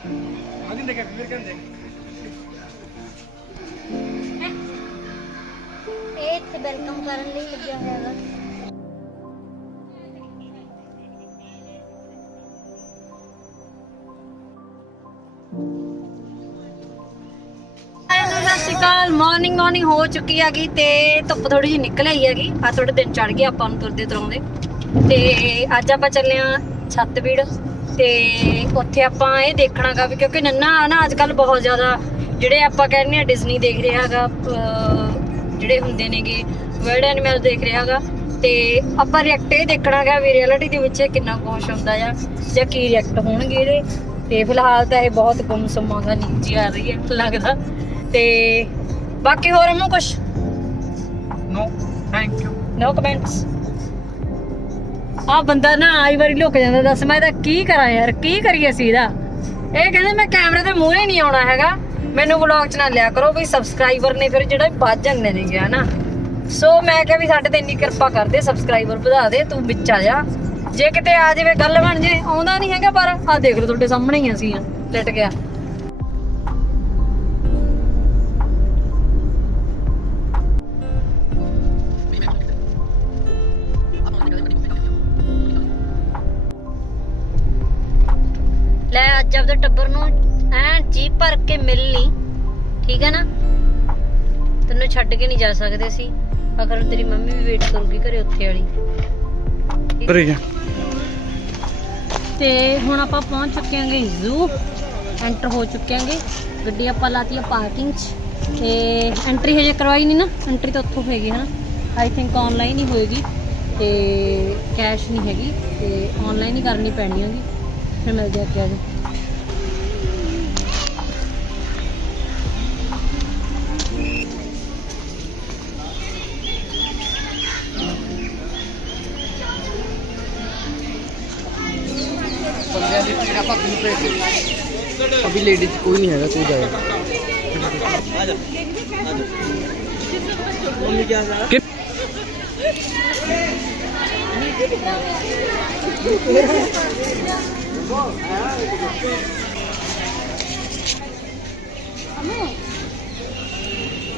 ਇਹ ਇੱਥੇ ਵੈਲਕਮ ਕਰਨ ਲਈ ਲੱਗਿਆ ਹੋਇਆ ਹੈਗਾ। मॉर्निंग हो चुकी हैगी ते धुप्प थोड़ी जी निकल आई हैगी। आ थोड़े दिन चढ़ गए आपां नूं तुरदे तुराउंदे ते अज आपां चले छत्तबीड़ ते उत्थे आपां ये देखना गा भी क्योंकि नन्ना ना अजकल बहुत ज़्यादा जिहड़े आपां कहने आ डिजनी देख रहा हैगा, जिहड़े हुंदे नेगे वर्ल्ड एनिमल देख रहा हैगा ते आपां रिएक्ट ये देखना गा भी रियलिटी दे विच किन्ना कुछ हुंदा आ जां की रिएक्ट होणगे इहदे। ते फिलहाल तो ये बहुत गुमसुमा दा नीचे आ रही है लगदा ते बाकी होर अम्मू कुछ no thank you no comments. आ बंदा ना आई बारी लुक जांदा, दस मैं तां की करा यार, की करिए असीं दा। ये कहंदे मैं कैमरे ते मूहरे नहीं आउणा हैगा, मैनू व्लॉग च ना लिया करो भी सब्सक्राइबर ने फिर जिहड़ा वध जांदे ने गया ना। सो मैं कहा भी साडे ते इन्नी किरपा कर दे, सब्सक्राइबर वधा दे, तू विच आ जा, जे किते आ जावे गल बन जे। आउंदा नहीं हैगा पर आ देख लो तुहाडे सामने ही असीं लिट गया। लै अज आपदे टब्बर नूं ऐन जी भर के मिल ली, ठीक है ना। तैनूं छड्ड के नहीं जा सकदे सी, अगर तेरी मम्मी भी वेट करूगी घरे उत्थे वाली। ते हुण आपां पहुंच चुके हैं जू, एंटर हो चुके हैं। गड्डी आपां लाती है पार्किंग च ते एंट्री हजे करवाई नहीं ना, एंट्री तो उत्थों होएगी है ना, आई थिंक ऑनलाइन ही होएगी ते कैश नहीं हैगी ते ऑनलाइन ही करनी पैनी होगी। फिर मिल जाए क्या अभी लेडीज कोई नहीं है, तू जाएगा।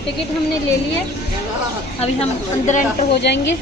टिकट हमने ले ली है, अभी हम अंदर एंटर हो जाएंगे।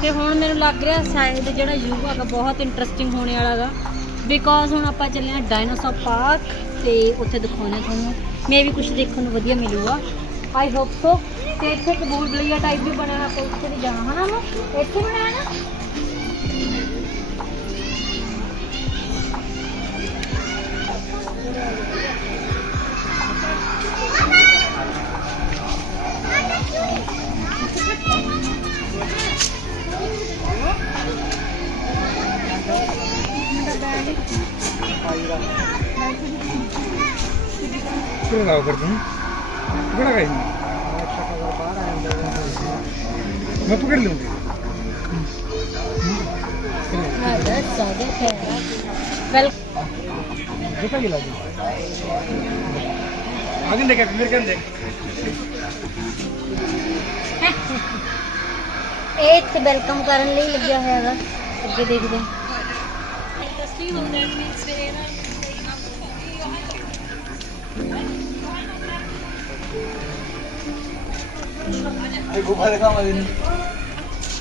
ਤੇ ਹੁਣ ਮੈਨੂੰ ਲੱਗ ਰਿਹਾ ਸ਼ਾਇਦ ਜਿਹੜਾ ਯੂ ਹੈਗਾ ਬਹੁਤ ਇੰਟਰਸਟਿੰਗ ਹੋਣੇ ਵਾਲਾ ਗਾ, ਬਿਕੋਜ਼ ਹੁਣ ਆਪਾਂ ਚੱਲੇ ਆ ਡਾਇਨਾਸੌਰ ਪਾਰਕ ਤੇ ਉੱਥੇ ਦਿਖਾਉਣਾ ਤੁਹਾਨੂੰ ਮੇ ਵੀ ਕੁਝ ਦੇਖਣ ਨੂੰ ਵਧੀਆ ਮਿਲੂਗਾ, ਆਈ ਹੋਪ ਸੋ। ਤੇ ਇੱਥੇ ਇੱਕ ਬੋਰਡ ਬਲਈਆ ਟਾਈਪ ਵੀ ਬਣਿਆ, ਆਪਾਂ ਉੱਥੇ ਵੀ ਜਾਣਾ ਹਨਾ, ਮੈਂ ਇੱਥੇ ਬਣਾਇਆ ਨਾ। कर दूं बड़ा कहीं मैं पकड़ लूंगी। आगे देख फिर क्या देख ਇਹ ਇੱਥੇ ਵੈਲਕਮ ਕਰਨ ਲਈ ਲੱਗਿਆ ਹੋਇਆ ਹੈਗਾ, ਅੱਗੇ ਦੇਖਦੇ ਹਾਂ।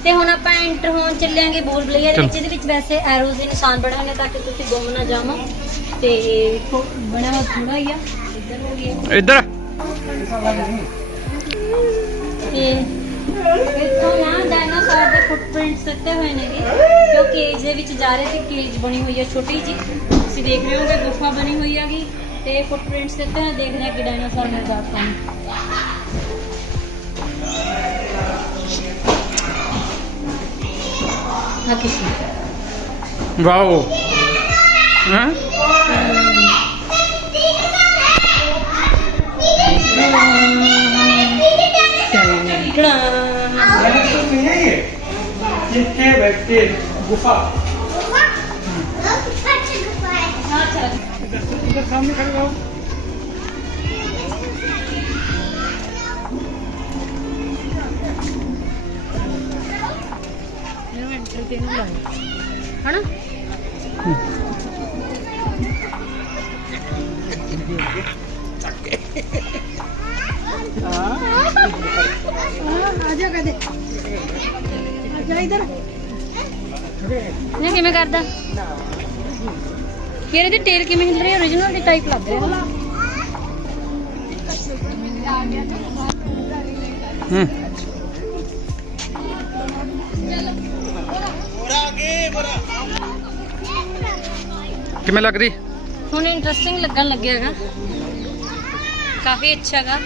ਤੇ ਹੁਣ ਆਪਾਂ ਐਂਟਰ ਹੋਣ ਚੱਲਾਂਗੇ ਬੋਲ ਬਲੇਅਰ ਦੇ ਵਿੱਚ। ਇਹਦੇ ਵਿੱਚ ਵੈਸੇ ਐਰੋਜ਼ ਦੇ ਨਿਸ਼ਾਨ ਬਣੇ ਹੋਏ ਤਾਂ ਕਿ ਤੁਸੀਂ ਗੁੰਮ ਨਾ ਜਾਵੋ। ਤੇ ਬਣਿਆ ਹੋਇਆ ਥੋੜਾ ਹੀ ਆ ਇੱਧਰ ਹੋ ਗਿਆ, ਇੱਧਰ ਤੇ ਇੱਥੋਂ ਨਾ ਡਾਇਨਾਸੌਰ ਦੇ ਫੁੱਟਪ੍ਰਿੰਟਸ ਦਿੱਤੇ ਹੋਏ ਨੇਗੇ, ਕਿਉਂਕਿ ਦੇ ਵਿੱਚ ਜਾ ਰਹੇ ਸੀ। ਕੇਜ ਬਣੀ ਹੋਈ ਹੈ ਛੋਟੀ ਜੀ, ਤੁਸੀਂ ਦੇਖ ਰਹੇ ਹੋਗੇ ਗੁਫਾ ਬਣੀ ਹੋਈ ਹੈਗੀ ਤੇ ਫੁੱਟਪ੍ਰਿੰਟਸ ਦਿੱਤੇ ਨੇ। ਦੇਖਦੇ ਹਾਂ ਕਿ ਡਾਇਨਾਸੌਰ ਮਿਲਦਾ ਆਪਾਂ ਨੂੰ। ਹਾਂ ਕਿਸੇ ਵਾਓ ਹਾਂ ये बैठते गुफा इधर सामने खड़े रहो। है ना इधर ਇਹ ਕਿਵੇਂ ਕਰਦਾ ਯਾਰ? ਇਹਦੀ ਟੇਲ ਕਿਵੇਂ ਹਿੱਲ ਰਹੀ ਹੈ? ਓਰੀਜਨਲ ਦੀ ਟਾਈਪ ਲੱਗ ਰਿਹਾ। किमें लग रही? ਹੁਣ ਇੰਟਰਸਟਿੰਗ ਲੱਗਣ ਲੱਗਿਆ ਹੈਗਾ, ਕਾਫੀ ਅੱਛਾ ਹੈਗਾ।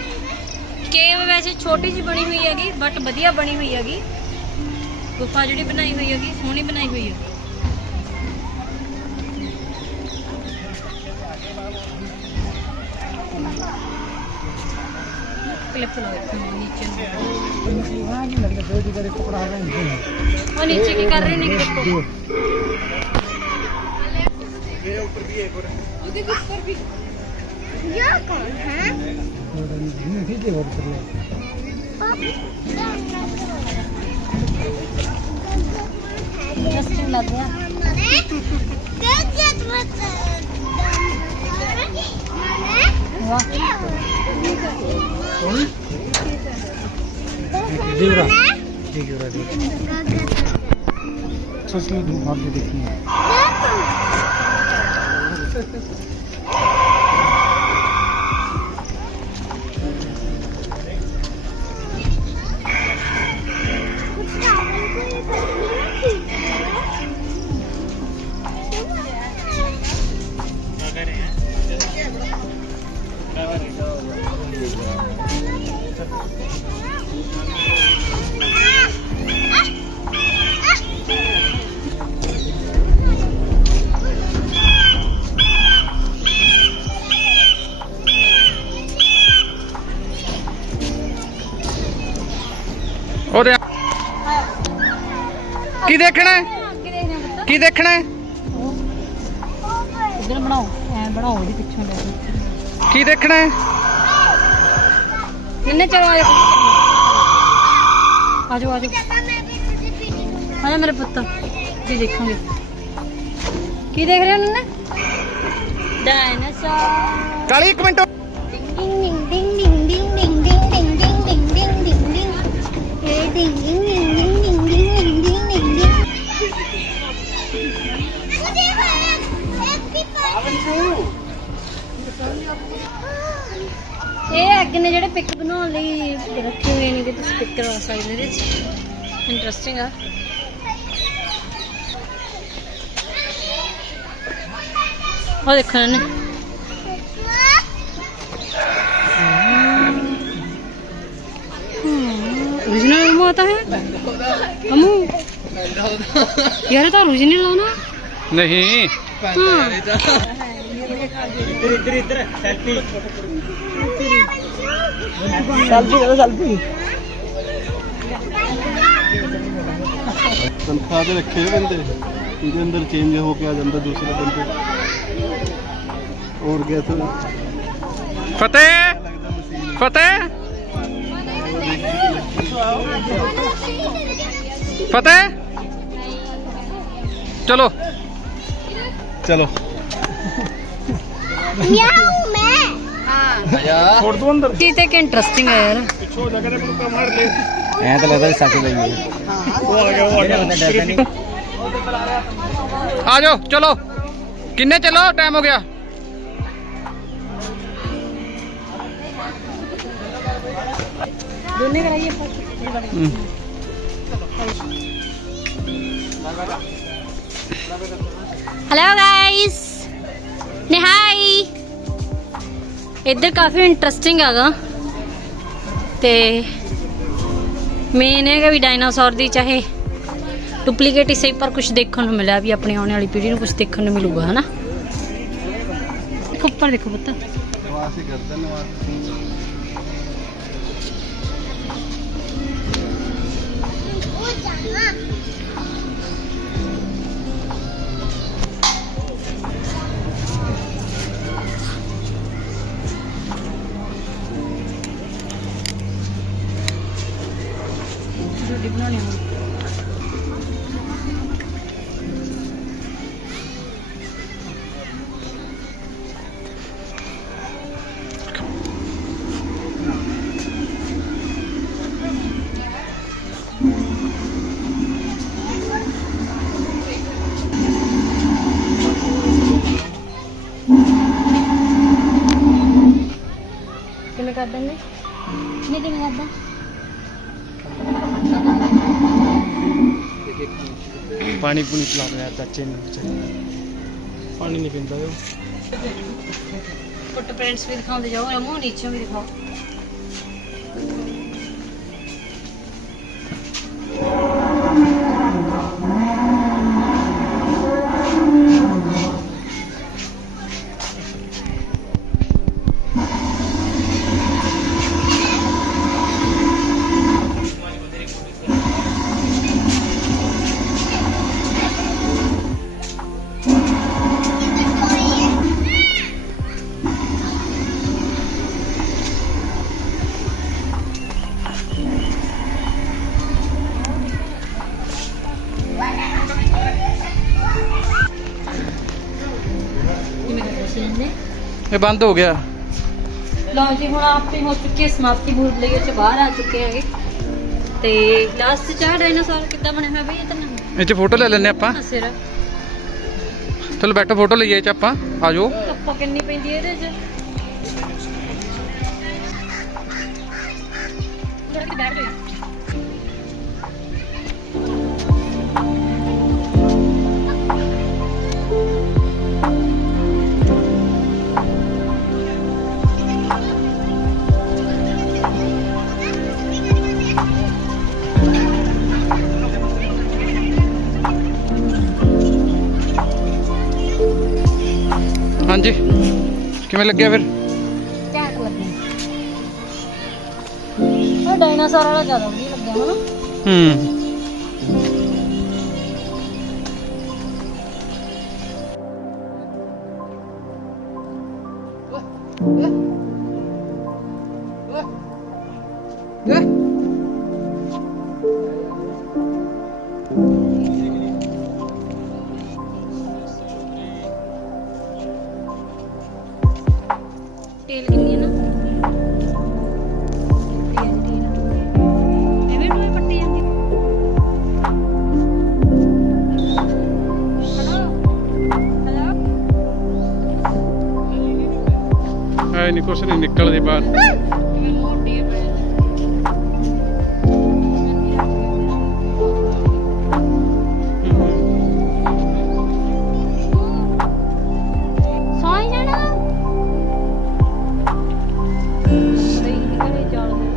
ਕੇਵ ਵੈਸੇ ਛੋਟੀ ਜਿਹੀ ਬਣੀ ਹੋਈ ਹੈਗੀ ਬਟ ਵਧੀਆ ਬਣੀ ਹੋਈ ਹੈਗੀ। ਗੁਫਾ ਜਿਹੜੀ ਬਣਾਈ ਹੋਈ ਹੈਗੀ ਸੋਹਣੀ ਬਣਾਈ ਹੋਈ ਹੈ। क्लिप नीचे और नीचे की कर रहे हैं ये कौन है? इंटरेस्टिंग लग गया। की देखना है? की देखना है? इधर बनाओ, ऐ बनाओ इधर पीछे ले। की देखना है? नन्ने चलो आ जाओ आ जाओ आ जाओ मेरे पुत्र जी देखेंगे। की देख रहे हो नन्ने? डायनासोर। काली एक मिनट। ਇਹ ਅੱਗੇ ਨੇ ਜਿਹੜੇ ਪਿਕ ਬਣਾਉਣ ਲਈ ਰੱਖੇ ਹੋਏ ਨੇ ਕਿ ਤੁਸੀਂ ਪਿਕ ਕਰਵਾ ਸਕਦੇ ਇਹਦੇ ਵਿੱਚ। ਇੰਟਰਸਟਿੰਗ ਆ। ਉਹ ਦੇਖੋ ਨੇ ओरिजिनल अमू आता है। अमू यार तो ओरिजिनल हो ना? नहीं हाँ। तनख्वाह ते रखे बंदे उनके अंदर चेंज होके आ जाता दूसरे बंदे और क्या तो फतेह फतेह फतेह चलो चलो छोड़ दो अंदर चीज़ के इंटरेस्टिंग है यार। पिछो जगह पे मुक्का मार ले ऐ तो लगता है सच नहीं वो आ गया आ जाओ चलो किन्ने चलो टाइम हो गया दोनों कराइए हेलो गाइस ने हाय इधर काफ़ी इंटरेस्टिंग हैगा ते मेन है भी डायनासोर दी चाहे डुप्लीकेट ही सही पर कुछ देखने को मिला भी अपनी आने वाली पीढ़ी को कुछ देखने को मिलूगा है ना। ऊपर देखो पुत्त नवासी करते नवासी रोटी बनानी है। किमें कर देंगे नहीं किमें कर दें पानी पुनी पिला दो यार चाचे ने पानी नहीं पीता है फुट प्रिंट्स भी दिखाते जाओ और मुंह नीचे भी दिखाओ। ये बंद हो गया। लो जी हुण आप हो चुके समाप्ति भूल च बाहर आ चुके हैं ते लास्ट चाह डायनासोर कितना बने हुआ भाई इतना ਇਹ 'ਚ ਫੋਟੋ ਲੈ ਲੈਣੇ ਆਪਾਂ। सिर ਚਲੋ ਬੈਠੋ ਫੋਟੋ ਲਈਏ ਇਹ 'ਚ ਆਪਾਂ ਆ ਜਾਓ। धुप्प किन्नी पैंदी है ਇਹਦੇ 'ਚ थोड़ा के बैठ जाओ। हाँ जी किवें लग्या फिर ਘੈਂਟ ਲੱਗੇ ਉਹ ਡਾਇਨਾਸੌਰ ਵਾਲਾ ਜ਼ਿਆਦਾ ਵਧੀਆ ਲੱਗਿਆ ਹਨਾ। तेल कितनी है ना एवें टोए पट्टी जाती हेलो हेलो है नहीं कुछ नहीं निकलदी बाहर। एवें मोटी है बड़े सोई जाना सही निकले जाल में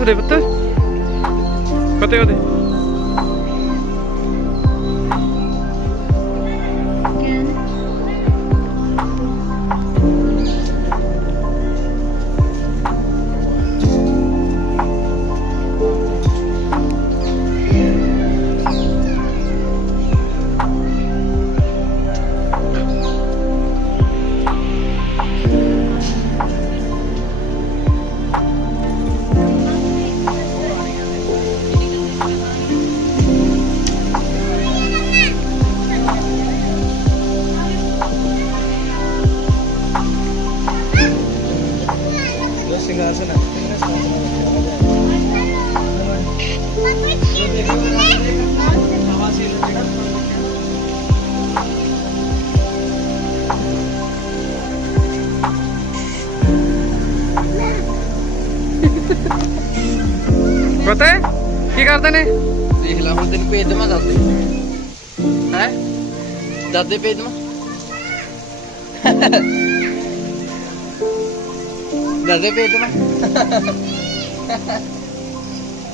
ਉਹਦੇ ਪੁੱਤ ਫਤਿਹ ਉਹਦੇ ਪਤਾ ਹੈ ਕੀ ਕਰਦੇ ਨੇ? ਦੇਖ ਲੈ ਹੁਣ ਤੈਨੂੰ ਭੇਜ ਦੇਵਾਂ ਦਾਦੇ ਹੈ ਦਾਦੇ ਭੇਜ ਦੇਵਾਂ ਦਾਦੇ ਭੇਜ ਦੇਵਾਂ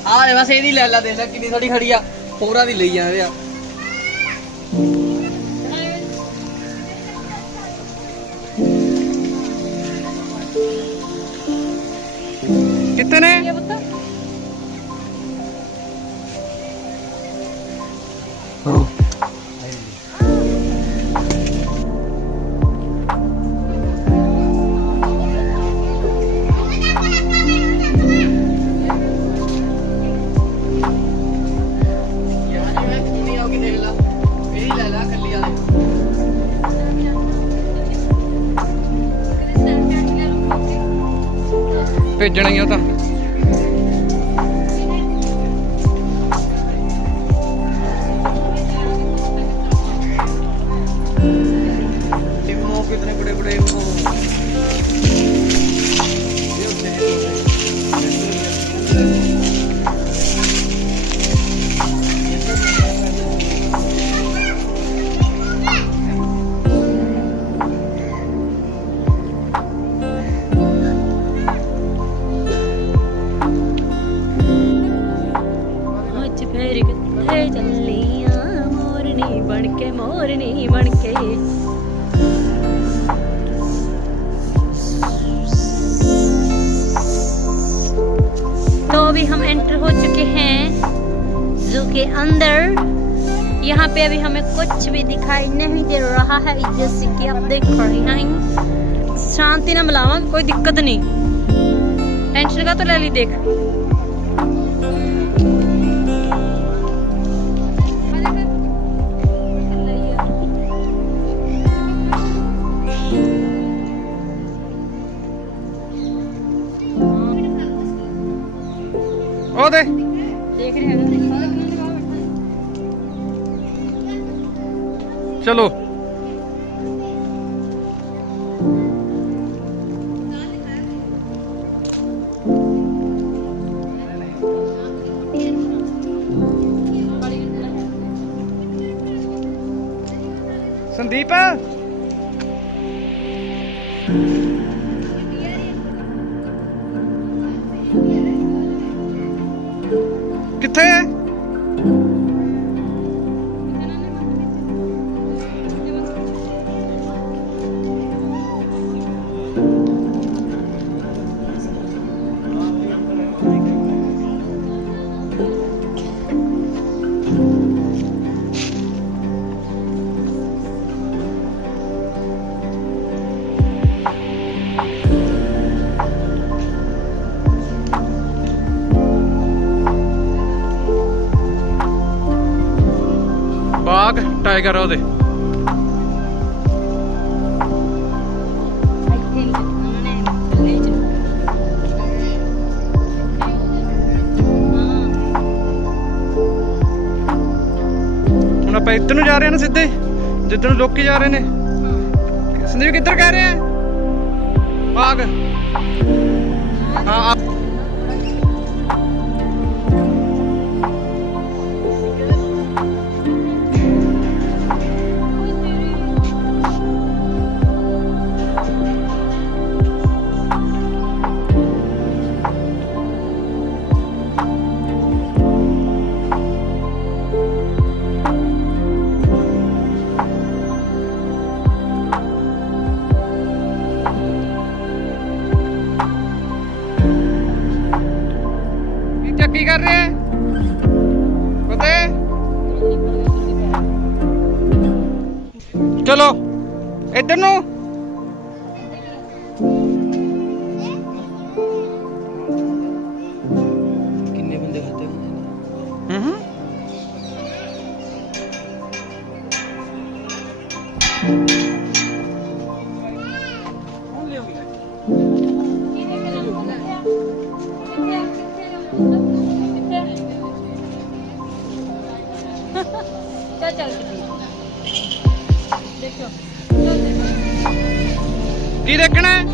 ਆ ਬਸ ਇਹਦੀ ਲੈ ਲਾ ਦੇਖ ਲੈ ਕਿੰਨੀ ਥੋੜੀ ਖੜੀ ਆ ਹੋਰਾਂ ਦੀ ਲਈ ਜਾਂਦੇ ਆ ਕਿੱਥੇ ਨੇ? ਭੇਜਣਾ ਹੀ ਉਹ ਤਾਂ कितने बड़े बड़े फिर किथे चलिया मोरनी बन के तो अभी हम एंटर हो चुके हैं जू के अंदर। यहाँ पे अभी हमें कुछ भी दिखाई नहीं दे रहा है, जैसे कि आप देख रहे हैं। शांति ना मिलावा, कोई दिक्कत नहीं, टेंशन का तो ले ली। देख ਉਹ ਦੇ देख रहे हैं ਚਲੋ ਸੰਦੀਪ ਕਿੱਥੇ ਹੈ? ਬਾਗ ਟਾਈਗਰ ਉਹਦੇ ਹੁਣ ਆਪਾਂ ਇੱਧਰ ਨੂੰ ਜਾ ਰਹੇ ਹਾਂ ਨਾ, ਸਿੱਧੇ ਜਿੱਧਰ ਨੂੰ ਲੋਕੀ ਜਾ ਰਹੇ ਨੇ। ਸੰਦੀਪ ਕਿੱਧਰ ਕਹਿ ਰਹੇ ਆ? ਬਾਗ ਹਾਂ ਚੱਕੀ ਕਰ ਰਿਹਾ ਹੈ ਫਤਿਹ ਚਲੋ ਇੱਧਰ ਨੂੰ ਕਿੰਨੇ ਬੰਦੇ ਖਾਤੇ ਹੁੰਦੇ ਨੇ ਹੂੰ ਚੱਲ ਚੱਲ ਦੇਖੋ ਕੀ ਦੇਖਣਾ ਹੈ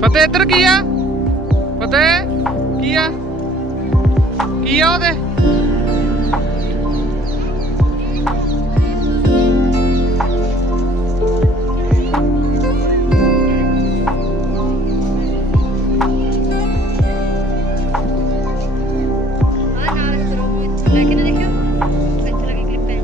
ਫਤਿਹ ਇੱਧਰ ਕੀ ਆ ਫਤਿਹ ਕੀ ਆ ਉਹਦੇ ਲੈ ਕੇ ਨਾ ਦੇਖਿਓ ਇੱਥੇ ਲੱਗੇ ਕਲਿੱਪ ਹੈ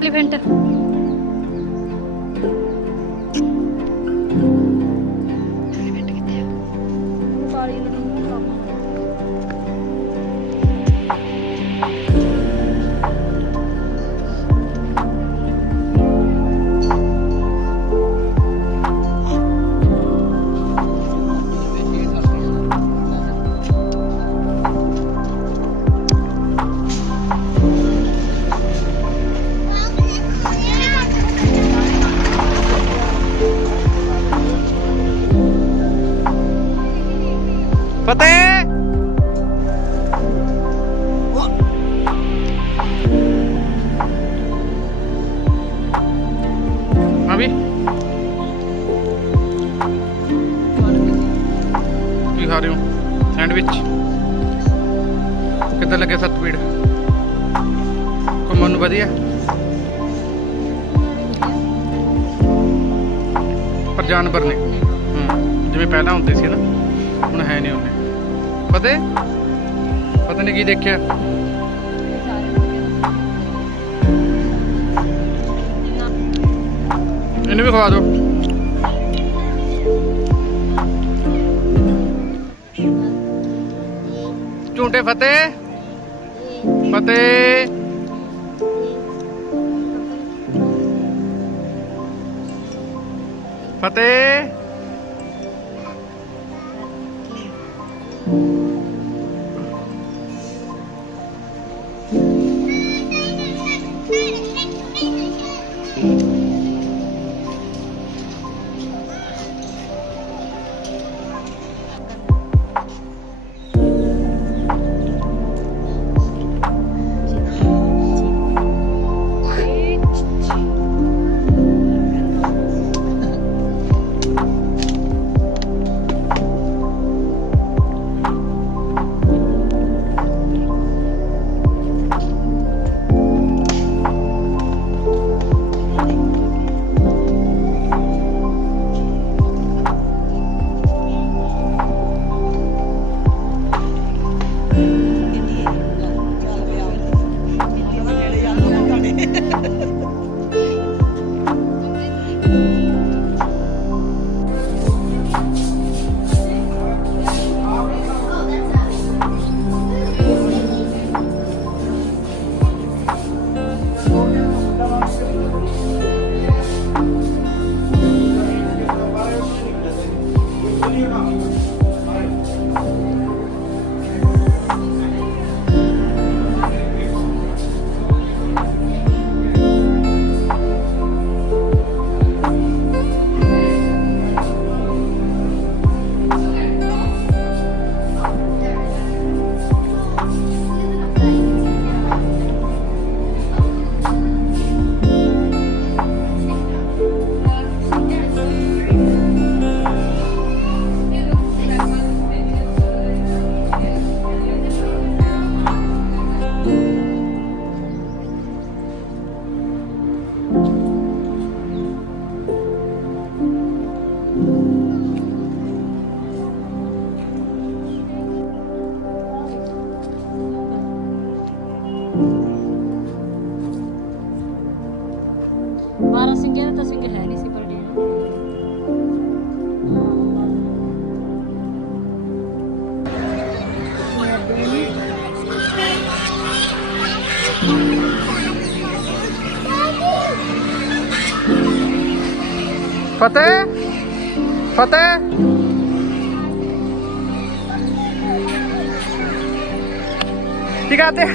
ਐਲੀਫੈਂਟ ਐਲੀਫੈਂਟ ਕਿੱਥੇ ਆ ਪਾਣੀ ਨੂੰ ਫਤਿਹ ਅਭੀ ਕੀ ਖਾ ਰਹੇ ਹੋ ਸੈਂਡਵਿਚ ਕਿੱਦਾਂ ਲੱਗੇ ਸਤਪੀੜ ਘੁੰਮਣ ਨੂੰ ਵਧੀਆ ਪਰ ਜਾਨਵਰ ਨੇ ਜਿਵੇਂ ਪਹਿਲਾਂ ਹੁੰਦੇ ਸੀ ਨਾ ਹੁਣ ਹੈ ਨਹੀਂ ਉਹਨੇ ਪਤਾ ਨਹੀਂ ਕੀ ਦੇਖਿਆ ਇਹਨੂੰ ਵੀ ਖਵਾ ਦਿਓ ਝੂਟੇ ਫਤਿਹ ਫਤਿਹ 12 ਸਿੰਘਾਂ ਦਾ ਤਾਂ ਸਿੰਘ ਹੈ ਨਹੀਂ ਸੀ ਪਰ ਫਤਿਹ ਫਤਿਹ ਕੀ ਕਹਤੇ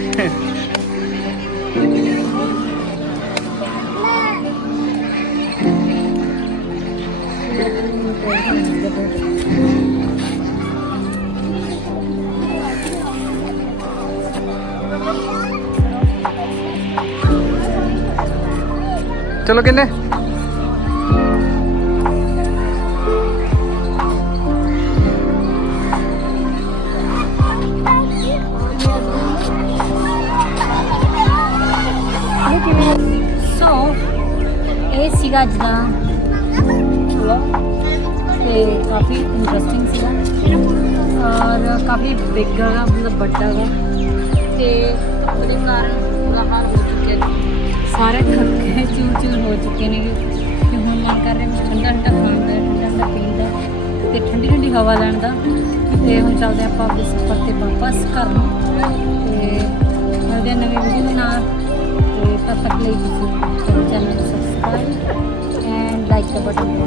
ਚਲੋ ਕਿੰਨੇ ਸੋ ਇਹ ਸੀਗਾ ਅੱਜ ਦਾ vlog ਤੇ ਕਾਫੀ ਇੰਟਰਸਟਿੰਗ ਸੀਗਾ ਔਰ ਕਾਫੀ ਬਿਗ ਗਾ ਮਤਲਬ ਵੱਡਾ ਗਾ ਤੇ ਉਹਦੇ ਕਾਰਨ ਬੁਰਾ ਹਾਲ ਹੋ ਚੁੱਕਿਆ ਸਾਰੇ ਥੱਕ ਕੇ ਚੂਰ ਹੋ ਚੁੱਕੇ ਨੇ ਕਿ ਹੁਣ ਮਨ ਕਰ ਰਿਹਾ ਕੁਛ ਠੰਡਾ ਠੰਡਾ ਖਾਣ ਦਾ ਠੰਡਾ ਠੰਡਾ ਪੀਣ ਦਾ ਤੇ ਠੰਡੀ ਠੰਡੀ ਹਵਾ ਲੈਣ ਦਾ ਤੇ ਹੁਣ ਚੱਲਦੇ ਆਪਾਂ ਆਪਣੇ ਸਫ਼ਰ ਤੇ ਵਾਪਸ ਘਰ ਨੂੰ ਤੇ ਮਿਲਦੇ ਹਾਂ ਨਵੀਂ ਵੀਡੀਓ ਦੇ ਨਾਲ ਤੇ ਤਦ ਤੱਕ ਲਈ ਤੁਸੀਂ ਚੈਨਲ ਨੂੰ subscribe and like the button